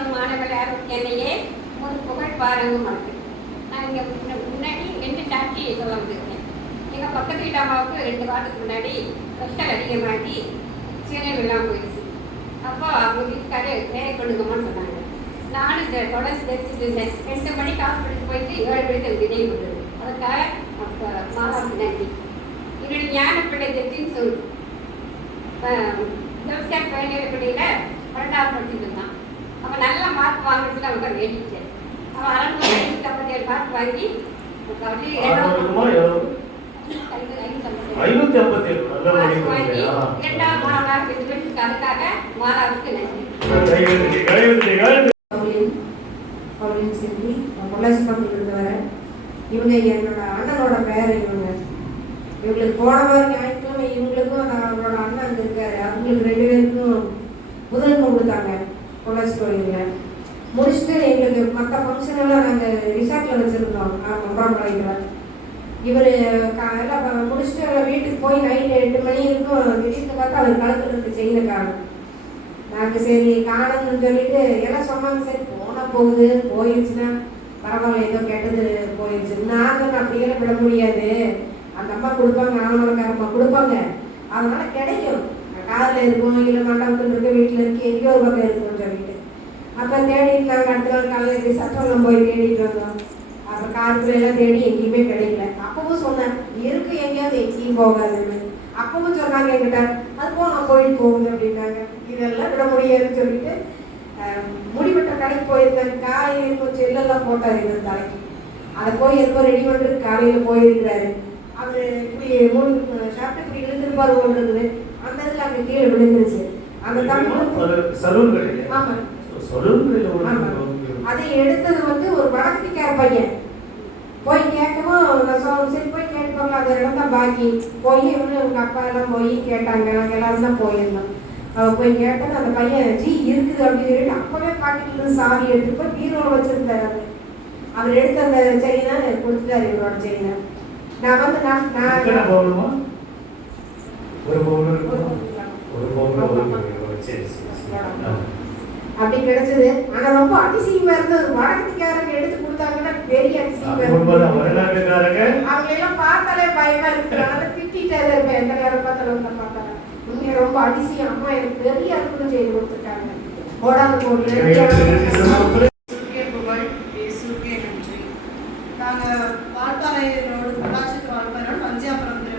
மாணவர்கள் மாணவர்கள் என்னையே ஒரு புகழ் பாருங்க மாட்டேன் நான் இங்கே முன்னாடி ரெண்டு டாக்டரி சொல்ல வந்திருக்கேன். எங்கள் பக்கத்து வீட்டு அம்மாவுக்கு ரெண்டு வாரத்துக்கு முன்னாடி ப்ரெஷர் அதிகமாகி சீரல் இல்லாமல் போயிடுச்சு. அப்போ அவங்க வீட்டுக்காரு வேலை கொண்டுங்கம்மான்னு சொன்னாங்க. நானும் இந்த தொடர்ந்து தெரிஞ்சுட்டு இருந்தேன். ரெண்டு மணிக்கு ஹாஸ்பிட்டலுக்கு போயிட்டு ஏழு மணிக்கு எனக்கு விதை கொடுத்தது அதுக்காக அப்போ மாதாவுக்கு நன்றி என்னுடைய ஞான பிள்ளை ஜெட்டின்னு சொல்லு ஜோசியார் பையன் பிள்ளையில் பன்னெண்டாவது படிச்சுட்டு இருந்தான். அவன் நல்ல மார்க் வாங்குறதுக்கு அவனுக்கு வேண்டிச்சேன் அவன் ஐம்பத்தேழு மார்க் வாங்கி அப்ப ஐநூத்தி ஐம்பத்தி ஏழு? இரண்டாவது மாணவராக வெற்றி அதுக்காக மாணவருக்கு நன்றி. செல்வி பொள்ளாச்சி வரேன் இவங்க என்னோட அண்ணனோட பேர் இவங்க. இவங்களுக்கு போன வாரம் ஞாயிற்றுக்கிழமை இவங்களுக்கும் நான் அவரோட அண்ணன் அங்கே இருக்காரு. அவங்களுக்கு ரெண்டு பேருக்கும் முதல் கொடுத்தாங்க பொள்ளாச்சி கோயிலில் முடிச்சுட்டு எங்களுக்கு மற்ற ஃபங்க்ஷன் எல்லாம் நாங்கள் ரிசார்ட்டில் வச்சுருந்தோம். மொம்பராம்பாளையத்தில் இவர் எல்லாம் முடிச்சுட்டு வீட்டுக்கு போய் நைட்டு எட்டு மணி இருக்கும். திடீர்னு பார்த்தா அவர் கலக்கிறதுக்கு இருந்து செயினை காணும் நாங்கள் சரி காணும்னு சொல்லிட்டு எல்லாம் சொன்னாங்க. சரி போனால் போகுது. போயிடுச்சுன்னா பரவாயில்ல ஏதோ கெட்டது போயிடுச்சு நான் அப்படியெல்லாம் விட முடியாது. அந்த அம்மா கொடுப்பாங்க ஆனமரக்கார அம்மா கொடுப்பாங்க. அதனால கிடைக்கும். காரில் இருக்கும் இல்லை மண்டபத்தில் இருக்க வீட்டில் இருக்கு எங்கேயோ ஒரு பக்கம் இருக்கும்னு சொல்லிட்டு. அப்போ தேடிட்டு நாங்கள் அடுத்த நாள் காலையில் சட்டம்லாம் போய் தேடிட்டு வந்தோம். அப்புறம் காருக்குள்ள எல்லாம் தேடி எங்கேயுமே கிடைக்கல. அப்பவும் சொன்னேன் இருக்கு எங்கேயாவது எங்கேயும் போகாதுன்னு. அப்பவும் சொன்னாங்க என்கிட்ட அது போக நான் கோயில் போகுது அப்படின்னாங்க. இதெல்லாம் விட முடியாதுன்னு சொல்லிட்டு அஹ், முடிவெட்ட கடைக்கு போயிருந்தேன். காலையில் கொஞ்சம் எல்லாம் போட்டார் இந்த தலைக்கு. அதை போய் எப்போ ரெடி பண்ணுறது காலையில் போயிருக்கிறாரு. அவர் இப்படி மூணு சாப்பிட்டு இப்படி இழுத்துருப்பாரு ஓடுறது அந்த இதில் அங்கே கீழே விழுந்துருச்சு. அந்த கடையில? ஆமாம். அதை எடுத்தது வந்து ஒரு வடக்குக்கார பையன். போய் கேட்கவும் நான் சரி போய் கேட்பாங்க அந்த இடம் தான் பாக்கி. போய் இவனு இவங்க அப்பா எல்லாம் போய் கேட்டாங்க. நாங்கள் எல்லாரும் தான் போயிருந்தோம். அவன் போய் கேட்டது அந்த பையன் ஜி இருக்குது. அப்படின்னு சொல்லிட்டு அப்பவே இருந்து சாவி எடுத்து போய் பீரோல வச்சிருந்தாரு அவர். அவர் எடுத்த அந்த செயினை கொடுத்துட்டாரு இவரோட செயினை நான் வந்து நான் நான்? ஒரு பவுன் இருக்குமா? ஒரு ஒரு பவுன் ஒரு பவுன். சரி, சரி, சரி. ஆ. அப்படி கிடைச்சது ஆனா ரொம்ப அதிசயமா இருந்தது வடக்குக்காரங்க எடுத்து கொடுத்தாங்கன்னா பெரிய அதிசயமா வடநாட்டுக்காரங்க அவங்க எல்லாம் பார்த்தாலே பயமா இருக்கு அதனால திட்டிட்டாரு இருப்பேன் எந்த நேரம் பார்த்தாலும் வந்து பார்த்தாலும் உண்மையா ரொம்ப அதிசயம் அம்மா எனக்கு பெரிய அற்புதம் செய்து கொடுத்துட்டாங்க ஓடாத நன்றி நாங்கள் வால்பாறை ரோடு பொள்ளாச்சிக்கு வால்பாறை ரோடு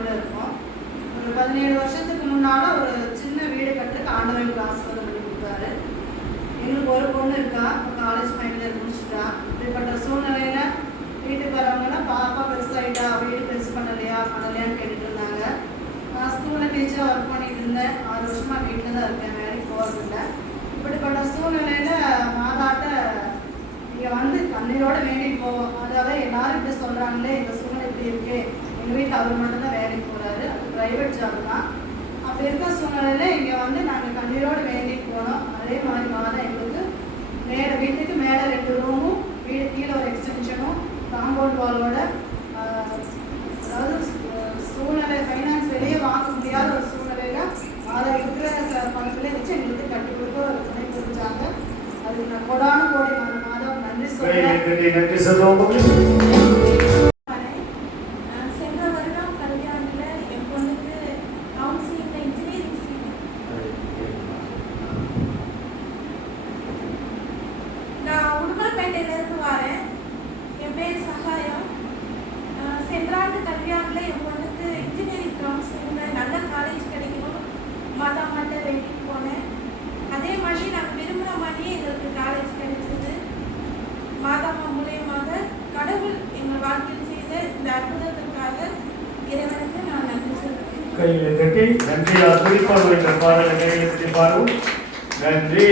பதினேழு வருஷத்துக்கு முன்னால் ஒரு சின்ன வீடு கட்டுறதுக்கு ஆண்டவன் ஆசீர்வாதம் பண்ணி கொடுத்தாரு. எங்களுக்கு ஒரு பொண்ணு இருக்கா காலேஜ் ஃபைனல் இயர் முடிச்சிட்டா. இப்படிப்பட்ட சூழ்நிலையில் வீட்டுக்கு வரவங்கன்னா பாப்பா பெருசாகிட்டா வீடு பெருசு பண்ணலையா பண்ணலையான்னு கேட்டுட்டு இருந்தாங்க. நான் ஸ்கூலில் டீச்சராக ஒர்க் பண்ணிட்டு இருந்தேன். ஆறு வருஷமாக வீட்டில் தான் இருக்கேன் வேலைக்கு போகிறதில்ல இப்படிப்பட்ட சூழ்நிலையில மாதாட்ட இங்கே வந்து தண்ணீரோட வேண்டிட்டு போவோம். அதாவது எல்லாரும் இப்படி சொல்றாங்களே எங்கள் சூழ்நிலை இப்படி இருக்கு. வீட்டுல அவர் மட்டும் தான் வேலைக்கு போறாரு. அது பிரைவேட் ஜாப் தான். அப்படி இருக்க சூழ்நிலையில இங்க வந்து நாங்க கண்ணீரோட வேண்டிட்டு போனோம். அதே மாதிரி மாதம் எங்களுக்கு மேல வீட்டுக்கு மேல ரெண்டு ரூமும் வீடு கீழே ஒரு எக்ஸ்டென்ஷனும் காம்பவுண்ட் வாலோட அதாவது சூழ்நிலை ஃபைனான்ஸ் வெளியே வாங்க முடியாத ஒரு சூழ்நிலையில அதை இருக்கிற பணத்திலே வச்சு எங்களுக்கு கட்டி கொடுக்க ஒரு துணை புரிஞ்சாங்க. அதுக்கு நான் கொடான கோடி மாதம் மாதம் நன்றி கையெழுத்து நன்றி சொல்லுவோம் நான் சென்ற வருடம் கல்யாணில் என் பொண்ணுக்கு கவுன்சிலிங்கில் இன்ஜினியரிங் சீட் நான் உடுமல்பேட்டையிலேருந்து வரேன் உங்களுடைய சகாயம். சென்ற ஆண்டு கல்வியாண்டில் என் பொண்ணுக்கு இன்ஜினியரிங் கிராம்ஸ் நல்ல காலேஜ் கிடைக்கணும் மாதா மாட்ட வேண்டிட்டு போனேன். அதே மாதிரி நாங்கள் விரும்புகிற மாதிரியே எங்களுக்கு காலேஜ் கிடைச்சிது. மாதாமா மூலியமாக கடவுள் எங்கள் வாழ்க்கையில் செய்த இந்த அற்புதத்திற்காக இறைவனுக்கு நான் நன்றி சொல்கிறேன் கையில் கட்டி குறிப்பாக பாடலை நன்றி.